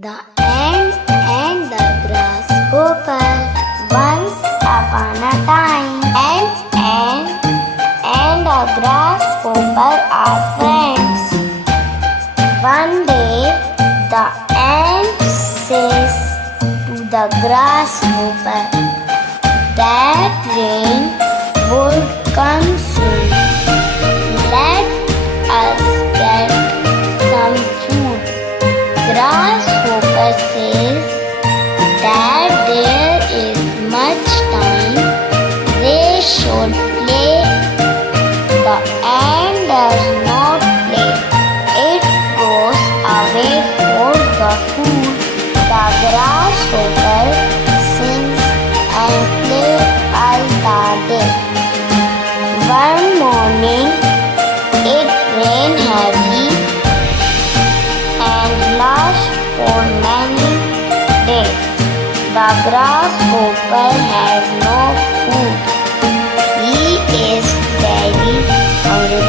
The ant and the grasshopper. Once upon a time, ant and a grasshopper are friends. One day, the ant says to the grasshopper that rain would come soon. Let us get some food. Grasshopper says that there is much time, they should play. The ant does not play, it goes away for the food. The grasshopper sings and plays all the day. One morning it rained heavily and last for many days. The grasshopper has no food. He is very hungry.